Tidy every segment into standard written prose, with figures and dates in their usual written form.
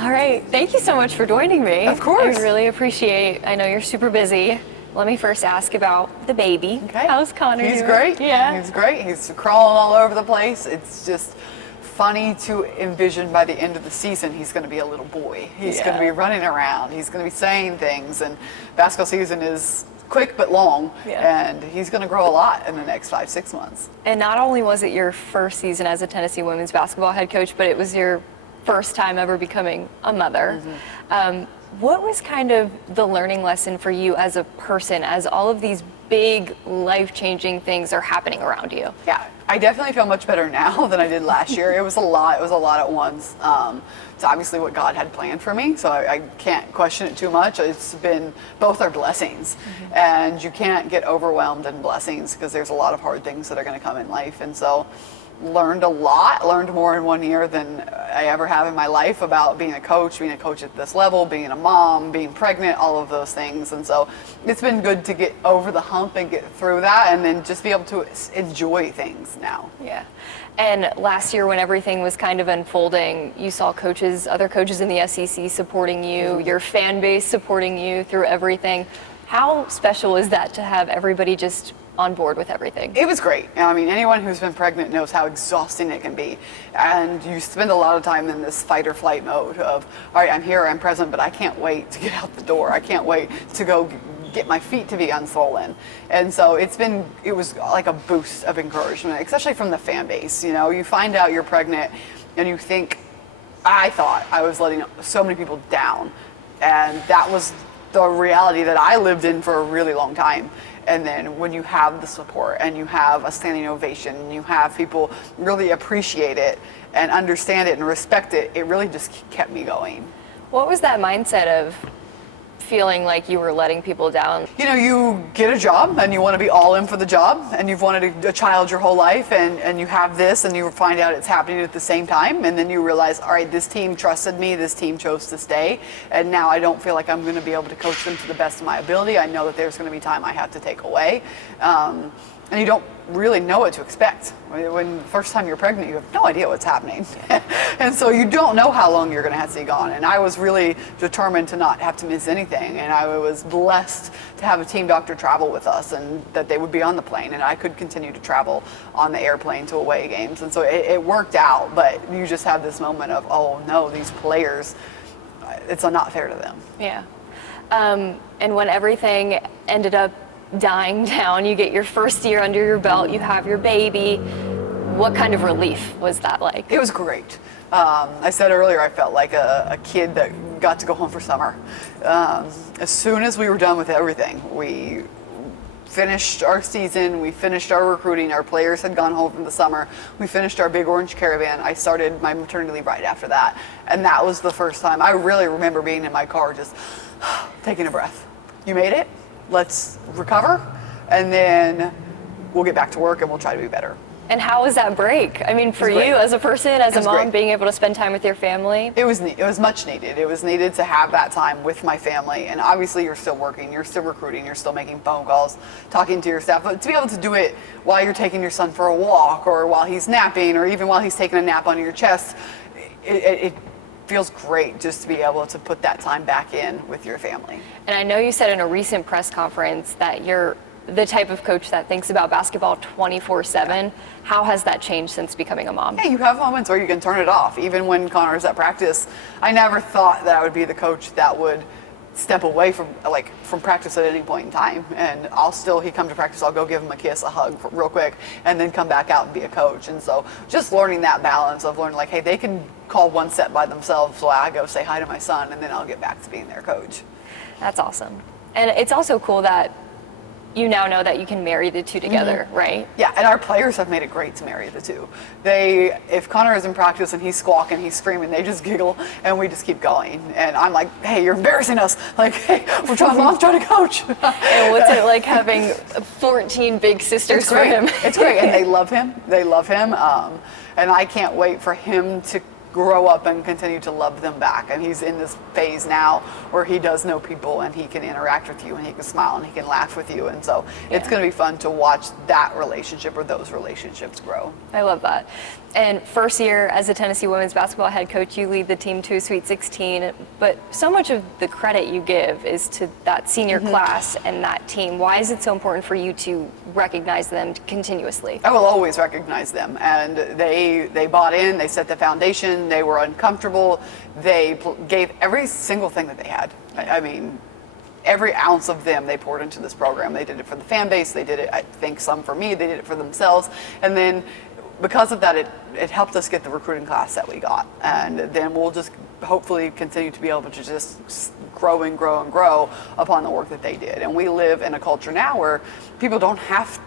All right. Thank you so much for joining me. Of course. I really appreciate. I know you're super busy. Let me first ask about the baby. Okay. How's Connor He's doing? great. Yeah. He's great. He's crawling all over the place. It's just funny to envision by the end of the season he's going to be a little boy. He's going to be running around. He's going to be saying things. And basketball season is quick but long, and he's going to grow a lot in the next 5-6 months. And not only was it your first season as a Tennessee women's basketball head coach, but it was your first time ever becoming a mother. What was kind of the learning lesson for you as a person, as all of these big life-changing things are happening around you? Yeah, I definitely feel much better now than I did last year. It was a lot. It was a lot at once. It's obviously what God had planned for me, so I can't question it too much. It's been, both are blessings, and you can't get overwhelmed in blessings because there's a lot of hard things that are going to come in life. And so learned a lot, learned more in 1 year than I ever have in my life about being a coach at this level, being a mom, being pregnant, all of those things. And so it's been good to get over the hump and get through that and then just be able to enjoy things now. Yeah. And last year when everything was kind of unfolding, you saw other coaches in the SEC supporting you, your fan base supporting you through everything. How special is that to have everybody just on board with everything? It was great. I mean, anyone who's been pregnant knows how exhausting it can be. And you spend a lot of time in this fight or flight mode of, all right, I'm here, I'm present, but I can't wait to get out the door. I can't wait to go get my feet to be unswollen. And so it was like a boost of encouragement, especially from the fan base. You know, you find out you're pregnant and you think, I thought I was letting so many people down. And that was the reality that I lived in for a really long time. And then when you have the support and you have a standing ovation and you have people really appreciate it and understand it and respect it, it really just kept me going. What was that mindset of feeling like you were letting people down? You know, you get a job and you want to be all in for the job, and you've wanted a child your whole life, and you have this and you find out it's happening at the same time, and then you realize, all right, this team trusted me, this team chose to stay, and now I don't feel like I'm going to be able to coach them to the best of my ability. I know that there's going to be time I have to take away. And you don't really know what to expect. When the first time you're pregnant, you have no idea what's happening. And so you don't know how long you're going to have to be gone. And I was really determined to not have to miss anything. And I was blessed to have a team doctor travel with us and that they would be on the plane. And I could continue to travel on the airplane to away games. And so it worked out. But you just have this moment of, oh no, these players, it's not fair to them. Yeah. And when everything ended up dying down, you get your first year under your belt, you have your baby. What kind of relief was that like? It was great. I said earlier I felt like a kid that got to go home for summer. As soon as we were done with everything, we finished our season, we finished our recruiting, our players had gone home from the summer, we finished our Big Orange Caravan. I started my maternity leave right after that, and that was the first time I really remember being in my car just taking a breath. You made it. Let's recover, and then we'll get back to work and we'll try to be better. And how was that break? I mean, for you as a person, as a mom, being able to spend time with your family? It was much needed. It was needed to have that time with my family. And obviously you're still working, you're still recruiting, you're still making phone calls, talking to your staff. But to be able to do it while you're taking your son for a walk, or while he's napping, or even while he's taking a nap on your chest, it feels great just to be able to put that time back in with your family. And I know you said in a recent press conference that you're the type of coach that thinks about basketball 24/7. How has that changed since becoming a mom? Yeah, you have moments where you can turn it off. Even when Connor's at practice, I never thought that I would be the coach that would step away from practice at any point in time. And he come to practice, I'll go give him a kiss, a hug real quick, and then come back out and be a coach. And so just learning that balance of learning, like, hey, they can call one set by themselves while I go say hi to my son, and then I'll get back to being their coach. That's awesome. And it's also cool that you now know that you can marry the two together, right? Yeah, and our players have made it great to marry the two. If Connor is in practice and he's squawking, he's screaming, they just giggle, and we just keep going. And I'm like, hey, you're embarrassing us. Like, hey, Mom's trying to coach. And what's it like having 14 big sisters for him? It's great, and they love him. They love him, and I can't wait for him to grow up and continue to love them back. And he's in this phase now where he does know people and he can interact with you and he can smile and he can laugh with you. And so it's going to be fun to watch that relationship or those relationships grow. I love that. And first year as a Tennessee women's basketball head coach, you lead the team to a Sweet 16, but so much of the credit you give is to that senior class and that team. Why is it so important for you to recognize them continuously? I will always recognize them, and they bought in, they set the foundation, they were uncomfortable, they gave every single thing that they had. I mean, every ounce of them they poured into this program. They did it for the fan base, they did it, I think some for me, they did it for themselves, and then because of that, it helped us get the recruiting class that we got. And then we'll just hopefully continue to be able to just grow and grow and grow upon the work that they did. And we live in a culture now where people don't have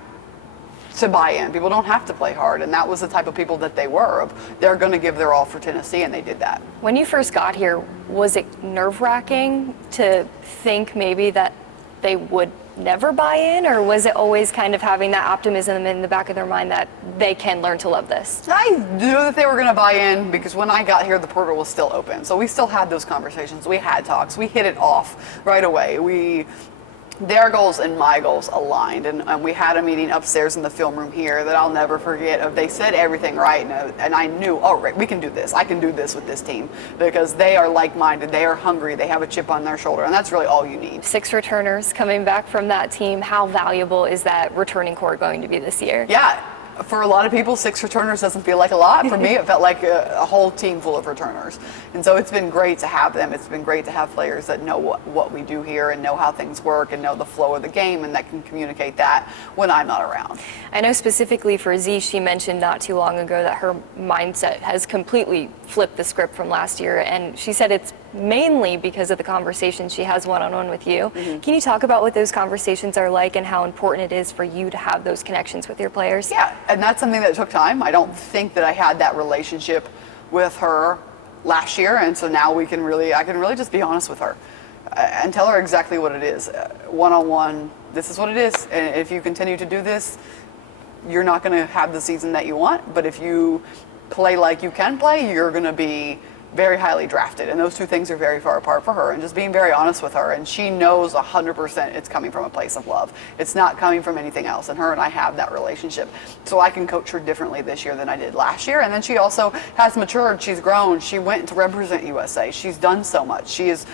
to buy in. People don't have to play hard. And that was the type of people that they were. They're going to give their all for Tennessee, and they did that. When you first got here, was it nerve-wracking to think maybe that they would never buy in, or was it always kind of having that optimism in the back of their mind that they can learn to love this? I knew that they were going to buy in because when I got here, the portal was still open. So we still had those conversations. We had talks. We hit it off right away. Their goals and my goals aligned, and we had a meeting upstairs in the film room here that I'll never forget. They said everything right, and I knew, oh, right, we can do this. I can do this with this team because they are like-minded, they are hungry, they have a chip on their shoulder, and that's really all you need. 6 returners coming back from that team. How valuable is that returning core going to be this year? Yeah. For a lot of people, 6 returners doesn't feel like a lot. For me, it felt like a whole team full of returners. And so it's been great to have them. It's been great to have players that know what we do here and know how things work and know the flow of the game and that can communicate that when I'm not around. I know specifically for Z, she mentioned not too long ago that her mindset has completely flipped the script from last year. And she said it's mainly because of the conversations she has one-on-one with you. Can you talk about what those conversations are like and how important it is for you to have those connections with your players? Yeah, and that's something that took time. I don't think that I had that relationship with her last year, and so now I can really just be honest with her and tell her exactly what it is. One-on-one, this is what it is, and if you continue to do this, you're not going to have the season that you want, but if you play like you can play, you're going to be very highly drafted, and those two things are very far apart for her, and just being very honest with her, and she knows 100% it's coming from a place of love. It's not coming from anything else, and her and I have that relationship. So I can coach her differently this year than I did last year, and then she also has matured, she's grown, she went to represent USA, she's done so much. She is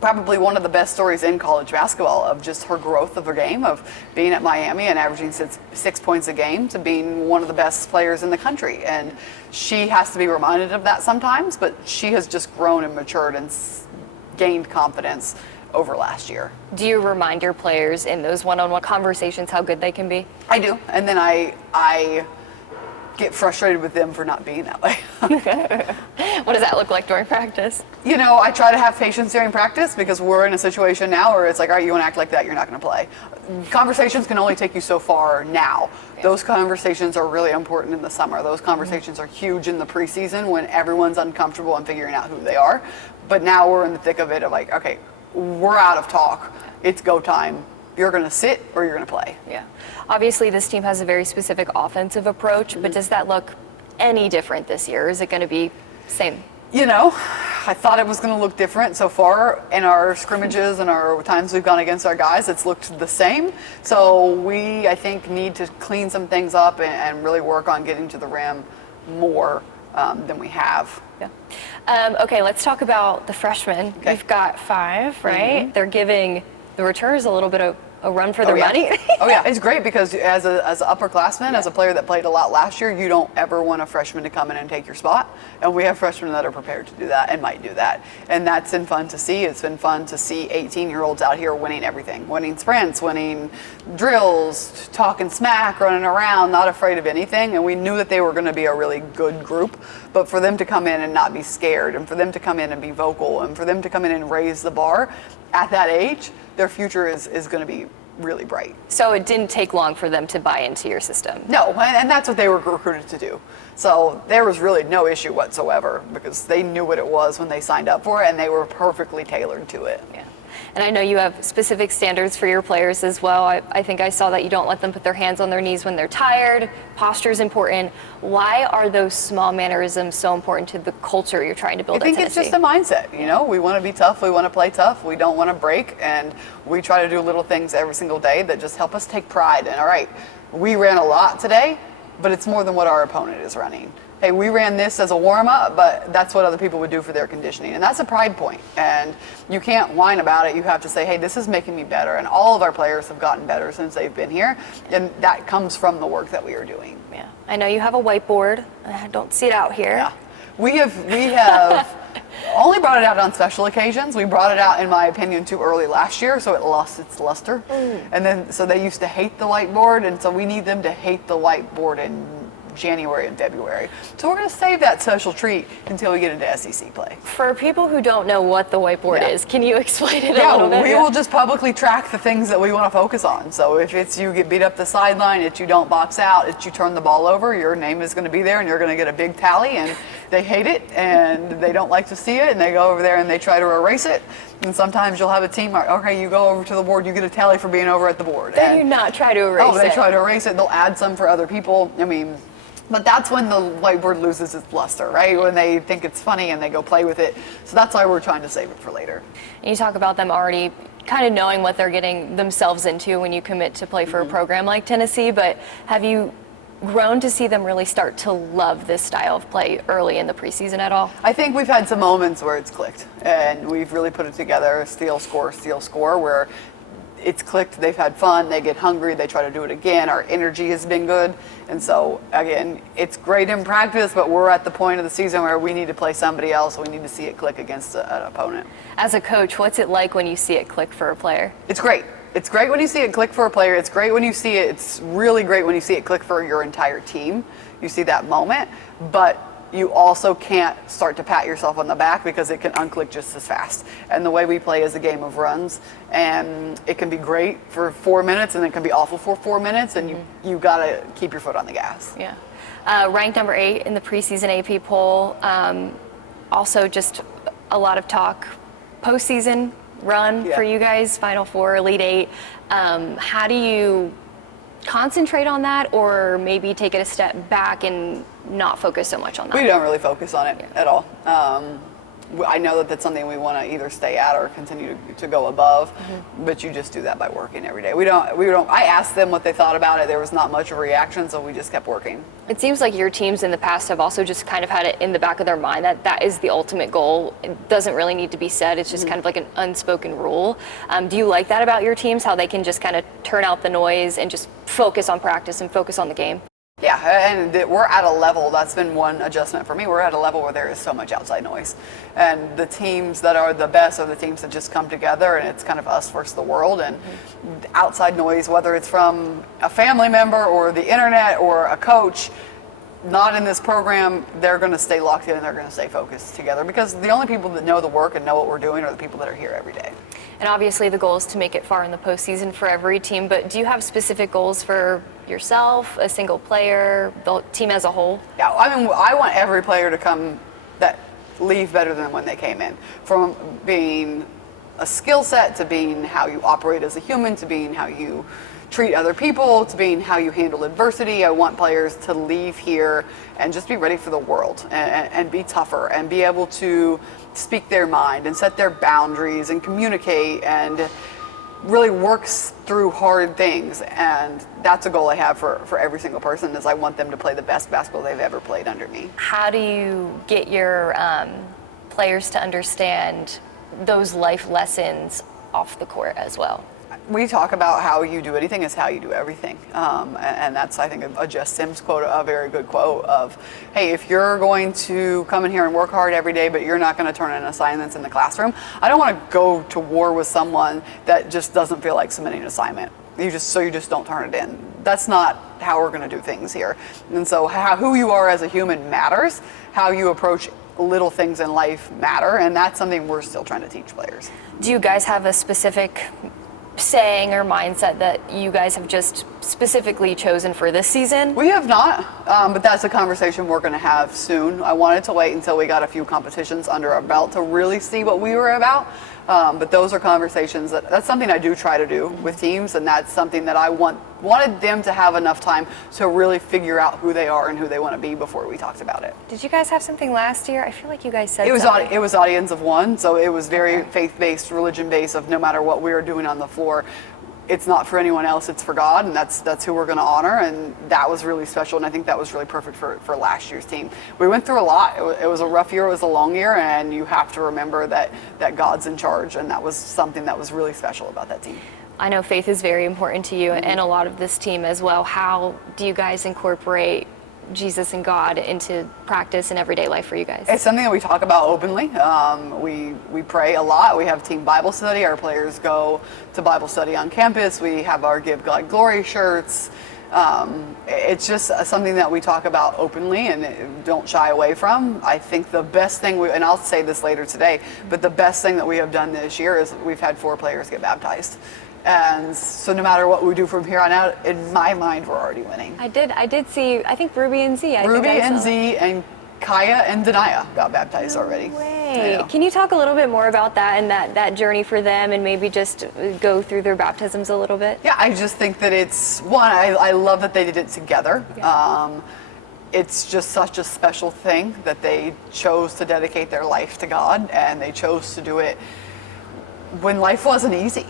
probably one of the best stories in college basketball of just her growth of her game, of being at Miami and averaging 6 points a game to being one of the best players in the country. And she has to be reminded of that sometimes, but she has just grown and matured and gained confidence over last year. Do you remind your players in those one-on-one conversations how good they can be? I do, and then I get frustrated with them for not being that way. What does that look like during practice? You know, I try to have patience during practice because we're in a situation now where it's like, all right, you want to act like that, you're not going to play. Conversations can only take you so far now. Yeah. Those conversations are really important in the summer. Those conversations are huge in the preseason when everyone's uncomfortable and figuring out who they are. But now we're in the thick of it of like, okay, we're out of talk. It's go time. You're going to sit or you're going to play. Yeah. Obviously, this team has a very specific offensive approach, but does that look any different this year? Is it going to be same? You know, I thought it was going to look different so far in our scrimmages and our times we've gone against our guys. It's looked the same. So we, I think, need to clean some things up and really work on getting to the rim more than we have. Yeah. Okay, let's talk about the freshmen. Okay. You've got 5, right? They're giving the returners a little bit of a run for their money. Oh yeah, it's great because as an upperclassman, as a player that played a lot last year, you don't ever want a freshman to come in and take your spot. And we have freshmen that are prepared to do that and might do that. And that's been fun to see. It's been fun to see 18-year-olds out here winning everything, winning sprints, winning drills, talking smack, running around, not afraid of anything. And we knew that they were going to be a really good group. But for them to come in and not be scared, and for them to come in and be vocal, and for them to come in and raise the bar at that age, their future is going to be really bright. So it didn't take long for them to buy into your system? No, and that's what they were recruited to do. So there was really no issue whatsoever because they knew what it was when they signed up for it, and they were perfectly tailored to it. Yeah. And I know you have specific standards for your players as well. I think I saw that you don't let them put their hands on their knees when they're tired. Posture is important. Why are those small mannerisms so important to the culture you're trying to build at Tennessee? I think it's just a mindset. You know, we want to be tough. We want to play tough. We don't want to break. And we try to do little things every single day that just help us take pride. And all right, we ran a lot today, but it's more than what our opponent is running. Hey, we ran this as a warm-up, but that's what other people would do for their conditioning. And that's a pride point. And you can't whine about it. You have to say, hey, this is making me better. And all of our players have gotten better since they've been here. And that comes from the work that we are doing. Yeah. I know you have a whiteboard. I don't see it out here. Yeah. We have only brought it out on special occasions. We brought it out, in my opinion, too early last year, so it lost its luster. And then, so they used to hate the whiteboard, and so we need them to hate the whiteboard in January and February. So we're going to save that special treat until we get into SEC play. For people who don't know what the whiteboard is, can you explain it a little bit? We will just publicly track the things that we want to focus on. So if it's you get beat up the sideline, it's you don't box out, it's you turn the ball over, your name is going to be there and you're going to get a big tally, and they hate it and they don't like to see it, and they go over there and they try to erase it. And sometimes you'll have a team, okay, you go over to the board, you get a tally for being over at the board. They do not try to erase it. Oh, they try to erase it. They'll add some for other people. I mean, but that's when the whiteboard loses its luster, right? When they think it's funny and they go play with it. So that's why we're trying to save it for later. And you talk about them already kind of knowing what they're getting themselves into when you commit to play for a program like Tennessee, but have you grown to see them really start to love this style of play early in the preseason at all? I think we've had some moments where it's clicked, and we've really put it together, steal, score, where it's clicked, they've had fun, they get hungry, they try to do it again, our energy has been good. And so, again, it's great in practice, but we're at the point of the season where we need to play somebody else, we need to see it click against an opponent. As a coach, what's it like when you see it click for a player? It's great. It's great when you see it click for a player. It's great when you see it. It's really great when you see it click for your entire team. You see that moment, but you also can't start to pat yourself on the back because it can unclick just as fast. And the way we play is a game of runs, and it can be great for 4 minutes and it can be awful for 4 minutes, and you gotta keep your foot on the gas. Yeah. Ranked number 8 in the preseason AP poll. Also just a lot of talk. Postseason run for you guys, Final Four, Elite Eight. How do you concentrate on that, or maybe take it a step back and not focus so much on that? We don't really focus on it at all. I know that that's something we want to either stay at or continue to go above, but you just do that by working every day. We don't. I asked them what they thought about it. There was not much of a reaction, so we just kept working. It seems like your teams in the past have also just kind of had it in the back of their mind that that is the ultimate goal. It doesn't really need to be said. It's just kind of like an unspoken rule. Do you like that about your teams, how they can just kind of turn out the noise and just focus on practice and focus on the game? Yeah, and we're at a level, that's been one adjustment for me, we're at a level where there is so much outside noise. And the teams that are the best are the teams that just come together, and it's kind of us versus the world. And outside noise, whether it's from a family member or the internet or a coach, not in this program, they're going to stay locked in and they're going to stay focused together, because the only people that know the work and know what we're doing are the people that are here every day. And obviously the goal is to make it far in the postseason for every team, but do you have specific goals for yourself, a single player, the team as a whole? Yeah, I mean, I want every player to come that leave better than when they came in, from being a skill set to being how you operate as a human to being how you treat other people to being how you handle adversity. I want players to leave here and just be ready for the world and be tougher and be able to speak their mind and set their boundaries and communicate and really works through hard things. And that's a goal I have for every single person, is I want them to play the best basketball they've ever played under me. How do you get your players to understand those life lessons off the court as well? We talk about how you do anything is how you do everything. And that's, I think, a Jess Sims quote, a very good quote of, hey, if you're going to come in here and work hard every day, but you're not going to turn in assignments in the classroom, I don't want to go to war with someone that just doesn't feel like submitting an assignment. You just don't turn it in. That's not how we're going to do things here. And so who you are as a human matters. How you approach little things in life matter. And that's something we're still trying to teach players. Do you guys have a specific saying or mindset that you guys have just specifically chosen for this season? We have not, but that's a conversation we're going to have soon. I wanted to wait until we got a few competitions under our belt to really see what we were about. But those are conversations that's something I do try to do with teams, and that's something that I wanted them to have enough time to really figure out who they are and who they want to be before we talked about it. Did you guys have something last year? I feel like you guys said it was something. It was audience of one, so it was very faith-based, religion-based. Of no matter what we were doing on the floor, it's not for anyone else, it's for God, and that's who we're going to honor, and that was really special, and I think that was really perfect for last year's team. We went through a lot. It was a rough year, it was a long year, and you have to remember that God's in charge, and that was something that was really special about that team. I know faith is very important to you and a lot of this team as well. How do you guys incorporate Jesus and God into practice and everyday life for you guys? It's something that we talk about openly. We pray a lot. We have team Bible study. Our players go to Bible study on campus. We have our Give God Glory shirts. It's just something that we talk about openly and don't shy away from. I think the best thing and I'll say this later today, but the best thing that we have done this year is we've had 4 players get baptized. And so no matter what we do from here on out, in my mind, we're already winning. I did see, I think Ruby and Z. Ruby and Z and Kaya and Denia got baptized already. No way. Can you talk a little bit more about that and that journey for them, and maybe just go through their baptisms a little bit? Yeah, I just think that it's, one, I love that they did it together. Yeah. It's just such a special thing that they chose to dedicate their life to God, and they chose to do it when life wasn't easy.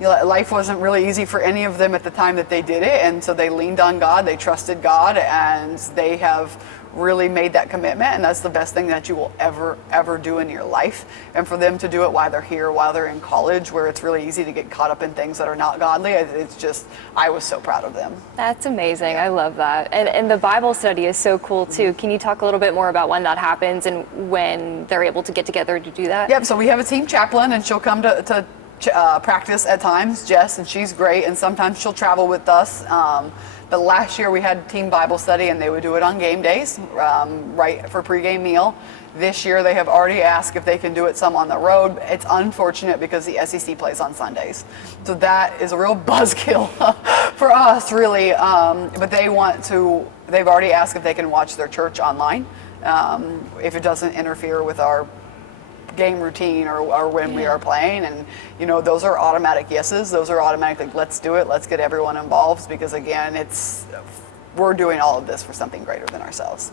Life wasn't really easy for any of them at the time that they did it, and so they leaned on God, they trusted God, and they have really made that commitment, and that's the best thing that you will ever do in your life. And for them to do it while they're here, while they're in college, where it's really easy to get caught up in things that are not godly, it's just, I was so proud of them. That's amazing. I love that. And the Bible study is so cool too. Can you talk a little bit more about when that happens and when they're able to get together to do that? Yep, so we have a team chaplain, and she'll come to practice at times, Jess, and she's great, and sometimes she'll travel with us. But last year we had team Bible study, and they would do it on game days, right for pregame meal. This year they have already asked if they can do it some on the road. It's unfortunate because the SEC plays on Sundays, so that is a real buzzkill for us, really. But they've already asked if they can watch their church online, if it doesn't interfere with our game routine or when we are playing. And those are automatic yeses. Those are automatic, like, let's do it, let's get everyone involved, because again, we're doing all of this for something greater than ourselves.